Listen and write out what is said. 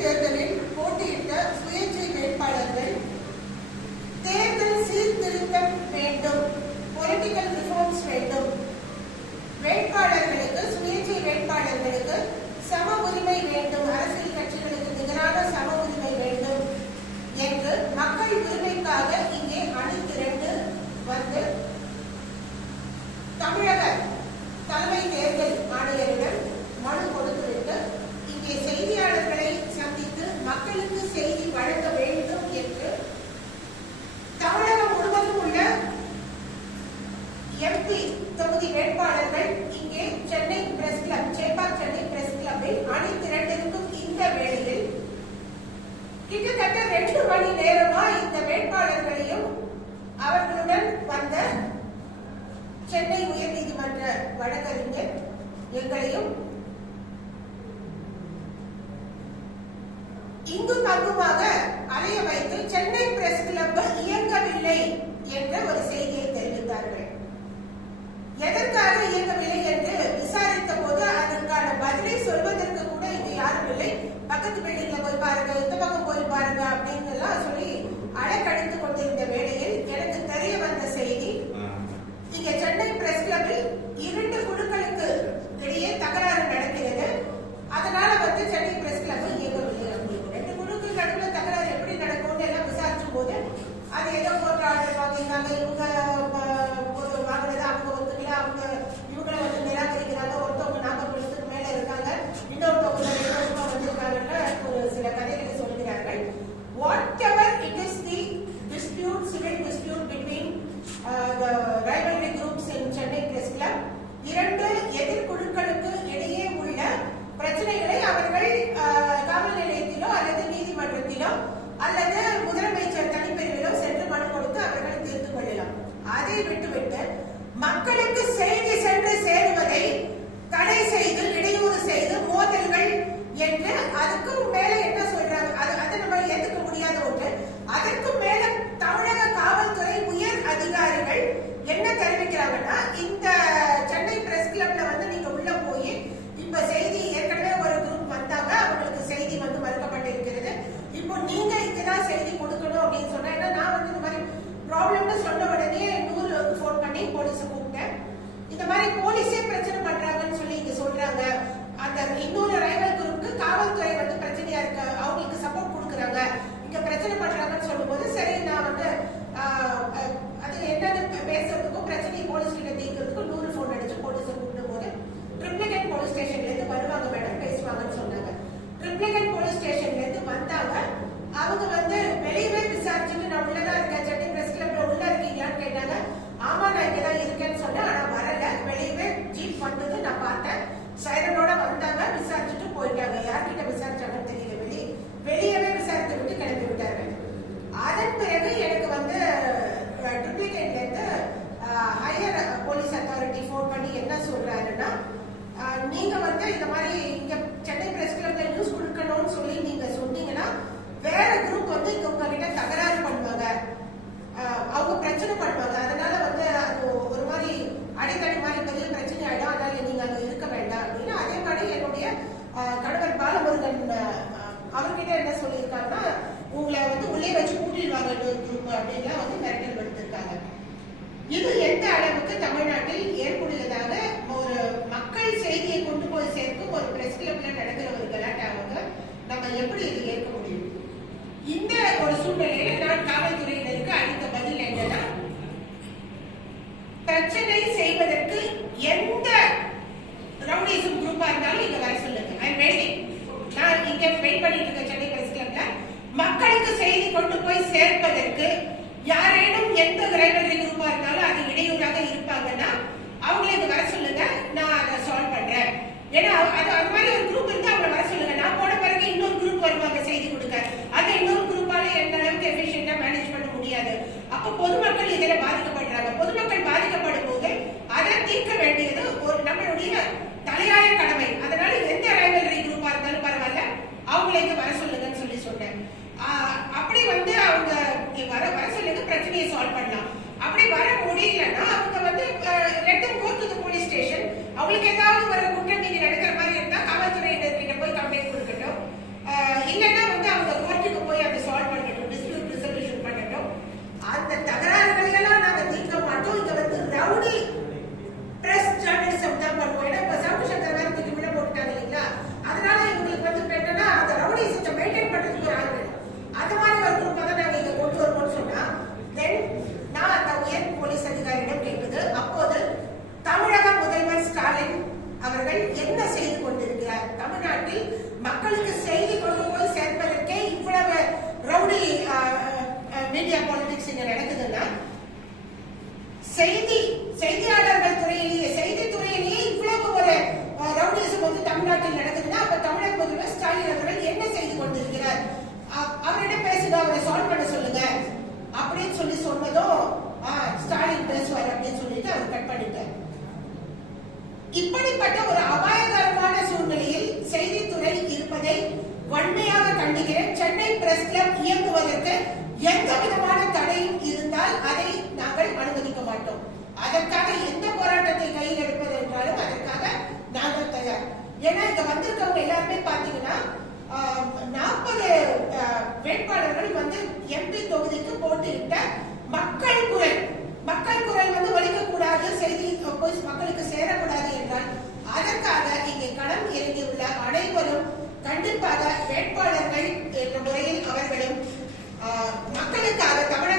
தேர்தலில் போட்டியிட்ட சுயேட்சை வேட்பாளர்கள் தேர்தல் சீர்திருத்தம் வேண்டும், பொலிட்டிக்கல் ரிஃபார்ம்ஸ் வேண்டும், வேட்பாளர்களுக்கு சுயேட்சை வேட்பாளர்களுக்கு சம உரிமை வேண்டும், அரசியல் கட்சிகளுக்கு நிகரான சம உரிமை வேண்டும் என்று மக்கள் உரிமைக்காக இங்கே அணிதிரண்டு வந்து தமிழக தலைமை தேர்தல் ஆணையரிடம் மனு கொடுத்துவிட்டு இங்கே செய்தியாளர்களை சந்தித்து மக்களுக்கு செய்தி வழங்க வேண்டும் என்று தமிழகம் முழுவதும் உள்ள எம்பி தொகுதி வேட்பாளர்கள் இங்கே Chennai press club, Chepauk Chennai press கிளப்பில் அணிதிரண்டிருக்கும் இந்த வேளையில் கிட்டத்தட்ட 2 மணி நேரமா இந்த வேட்பாளர்களையும் அவர்களுடன் வந்த சென்னை உயர்நீதிமன்ற வழக்கறிஞர் எங்களையும் இங்கும் அங்குமாக அலைய வைத்து சென்னை பிரஸ் கிளப் இயங்கவில்லை என்ற ஒரு செய்தியை தெரிவித்தார்கள். எதற்காக இயங்கவில்லை என்று விசாரித்த போது அதற்கான பதிலை சொல்வதற்கு கூட இங்கு யாரும் இல்லை. பக்கத்து பில்டிங்ல போய் பாருங்க, இந்த பக்கம் போய் பாருங்க அப்படின்னு எல்லாம் சொல்லி அலைக்கழித்துக் கொண்டிருந்த வேளையில் எனக்கு தெரிய வந்த செய்தி, இங்க சென்னை பிரஸ் கிளப்பில் 2 குழுக்களுக்கு இடையே தகராறு நடக்கிறது. அதனால சென்னை பிரஸ் கிளப் இயங்கவில்லை அப்படின்னு 2 குழுக்கள் நடுவில் தகராறு எப்படி நடக்கும்னு எல்லாம் விசாரிச்சும் போது அது ஏதோ கோர்ட் ஆர்டர் வாங்கிருக்காங்க, இவங்க வாங்கினது அவங்க ஒத்துக்கல, அவங்க இவங்களை நிராகரிக்கிறாங்க, ஒருத்தவங்க 40 வருஷத்துக்கு மேல இருக்காங்க, இன்னொருத்தவங்க 2 வருஷமா வந்திருக்காங்கன்னு ஒரு சில கதைகளை சொல்கிறார்கள். What ever it is the dispute, civil dispute between the rivalry groups in Chennai Press Club, 2 எதிர்குழுக்களுக்கு இடையே உள்ள பிரச்சனைகளை அவர்கள் காவல் நிலையத்திலோ அல்லது நீதிமன்றத்திலோ அல்லது முதலமைச்சர் தனிப்பிரிவிலோ சென்று மனு கொடுத்து அவர்கள் தீர்த்து கொள்ளலாம். அதை விட்டுவிட்டு மக்களுக்கு செய்தி சென்று சேருவதை தடை செய்து, இடையூறு செய்து, மோதல்கள் என்று அதுக்கும் மேல என்ன சொல்றாங்க, அதை நம்ம ஏற்றுக்க முடியாத ஒன்று. அதற்கும் மேல தமிழக காவல்துறை உயர் அதிகாரிகள் என்ன தெரிவிக்கிறாங்கன்னா, இந்த சென்னை பிரஸ் கிளப்ல நீங்க உள்ள போய் இப்ப செய்தி ஏற்கனவே ஒரு குரூப் வந்தாங்க, அவங்களுக்கு செய்தி மறுக்கப்பட்டிருக்கிறது, இப்போ நீங்க இங்கதான் செய்தி கொடுக்கணும் அப்படின்னு சொன்னா, நான் இந்த மாதிரி ப்ராப்ளம்னு சொன்ன உடனே 100 போன் பண்ணி போலீஸை கூப்பிட்டேன். இந்த மாதிரி போலீஸே பிரச்சனை பண்றாங்கன்னு சொல்லி இங்க சொல்றாங்க. அந்த இன்னொரு ரைவல் குரூப்புக்கு காவல்துறை பிரச்சனையா இருக்கு, அவங்களுக்கு சப்போர்ட் கொடுக்குறாங்க, இங்க பிரச்சனை பண்றாங்கன்னு சொல்லும் போது சரி, நான் அது என்னன்னு பேசுறதுக்கும் பிரச்சனையை போலீஸ் கிட்ட தீர்க்கிறதுக்கும் 100 போன் அடிச்சு போலீஸை கூப்பிடும் போது ட்ரிப்ளிகேட் போலீஸ் ஸ்டேஷன்ல இருந்து வருவாங்க மேடம், பேசுவாங்கன்னு சொன்னாங்க. ட்ரிப்ளிகேட் போலீஸ் ஸ்டேஷன்ல இருந்து வந்தாங்க. அவங்க வெளியவே விசாரிச்சுட்டு நான் உள்ளதான் இருக்கேன், சென்னை பிரஸ் கிளப்ல உள்ள இருக்கீங்களான்னு கேட்டாங்க. ஆமா, நான் இங்கதான் இருக்கேன்னு சொன்னேன், ஆனா வரல, வெளியவே ஜீப் வந்தது நான் பார்த்தேன், சைரனோட வந்தாங்க, விசாரிச்சுட்டு போயிட்டாங்க. யார்கிட்ட விசாரிச்சாங்கன்னு தெரியல, வெளியவே விசாரித்து விட்டு கிளம்பி விட்டாங்க. அதன் பிறகு எனக்கு ட்ரிப்ளிகேட்ல இருந்து ஹையர் போலீஸ் அத்தாரிட்டி போன் பண்ணி என்ன சொல்றாருன்னா, நீங்க இந்த மாதிரி இங்க சென்னை பிரஸ் கிளப்ல நியூஸ் கொடுக்கணும்னு சொல்லி நீங்க சொன்னீங்கன்னா வேற குரூப் இங்க உங்ககிட்ட தகராறு பண்ணுவாங்க, அவங்க பிரச்சனை பண்ணுவாங்க, அதனால அது ஒரு மாதிரி அடிக்கடி மாதிரி பெரிய பிரச்சனை ஆயிடும், அதனால நீங்க அங்க இருக்க வேண்டாம் அப்படின்னு. அதே மாதிரி என்னுடைய கணவர் பாலமுருகன் அவர்கிட்ட என்ன சொல்லியிருக்காங்கன்னா, உங்களை உள்ளே வச்சு கூட்டிடுவாங்க குரூப் அப்படின்லாம் மிரட்டல் விடுத்திருக்காங்க. இது எந்த அளவுக்கு தமிழ்நாட்டில் ஏற்புடையதாக ஒரு மக்கள் செய்தியை கொண்டு போய் சேர்க்கும் ஒரு பிரஸ் கிளப்ல நடக்கிற ஒரு கலாட்டாக நம்ம எப்படி இது ஏற்க முடியும்? இந்த ஒரு சூழ்நிலையில நான் காவல்துறையினருக்கு அளித்த பதில் என்னன்னா, பிரச்சனை செய்வதற்கு எந்த ரவுடிசம் குரூப்பா இருந்தாலும் இங்க வர சொல்லுங்க, நான் இங்க வெயிட் பண்ணிட்டு இருக்க சென்னை பிரஸ் கிளப்ல மக்களுக்கு செய்தி கொண்டு போய் சேர்ப்பதற்கு யாரேனும் எந்த ரைவல்ரி குரூப்பா இருந்தாலும் அது இடையூறாக இருப்பாங்கன்னா அவங்களே இங்க வர சொல்லுங்க, நான் அதை சால்வ் பண்றேன். ஏன்னா அது மாதிரி ஒரு குரூப் இருந்து அவங்க வர சொல்லுங்க. நான் போன பிறகு இன்னொரு குரூப் வருவாங்க செய்தி கொடுக்க, அந்த இன்னொரு குரூப்பால எந்த அளவுக்கு எஃபிஷியன்டா மேனேஜ் பண்ண முடியாது. அப்ப பொதுமக்கள் இதுல பாதிக்கப்படுறாங்க. பொதுமக்கள் பாதிக்கப்படும் போது அதை தீர்க்க வேண்டியது ஒரு நம்மளுடைய தலையாய கடமை. அதனால எந்த ரைவல்ரி குரூப்பா இருந்தாலும் பரவாயில்ல, அவங்களை இங்க வர சொல்லுங்கன்னு சொல்லி சொன்னேன். அப்படி அவங்க வர சொல்லுங்க, பிரச்சனையை சால்வ் பண்ணலாம். அப்படி வர முடியலன்னா அவங்க let them go to the police station. அவங்களுக்கு ஏதாவது ஒரு குற்றம் நீங்க நடக்கிற மாதிரி இருந்தா காவல்துறையினர்கிட்ட போய் கம்ப்ளைண்ட் கொடுக்கட்டும். இல்லைன்னா செய்தியாளர்கள் துறையிலேயே செய்தித்துறையிலேயே இவ்வளவு ஒரு ரவுடிசம் வந்து தமிழ்நாட்டில் நடக்குதுன்னா அப்ப தமிழக முதல்வர் ஸ்டாலின் அவர்கள் என்ன செய்து கொண்டிருக்கிறார்? அவரிடம் பேசுங்க, அவரை சால்வ் பண்ண சொல்லுங்க அப்படின்னு சொல்லி சொன்னதும் ஸ்டாலின் பேசுவார் அப்படின்னு சொல்லிட்டு அவர் கட் பண்ணிட்டார். இப்படிப்பட்ட ஒரு அபாயகரமான சூழ்நிலையில் செய்தித்துறை இருப்பதை வன்மையாக கண்டிக்கிறேன். சென்னை பிரஸ் கிளப் இயங்குவதற்கு எந்த விதமான தடையும் இருந்தால் அதை நாங்கள் அனுமதிக்க மாட்டோம். அதற்காக எந்த போராட்டத்தை கையில் எடுப்பது என்றாலும் அதற்காக நாங்கள் தயார். ஏன்னா இங்க வந்திருக்கவங்க எல்லாருமே பாத்தீங்கன்னா 40 வேட்பாளர்கள் வந்து எம்பி தொகுதிக்கு போட்டியிட்ட மக்கள் குரல் வந்து ஒலிக்கக்கூடாது, செய்தி போய் மக்களுக்கு சேரக்கூடாது என்றால் அதற்காக இங்கே களம் இறங்கியுள்ள அனைவரும் கண்டிப்பாக வேட்பாளர்கள் என்ற முறையில் அவர்களும் மக்களுக்காக தமிழக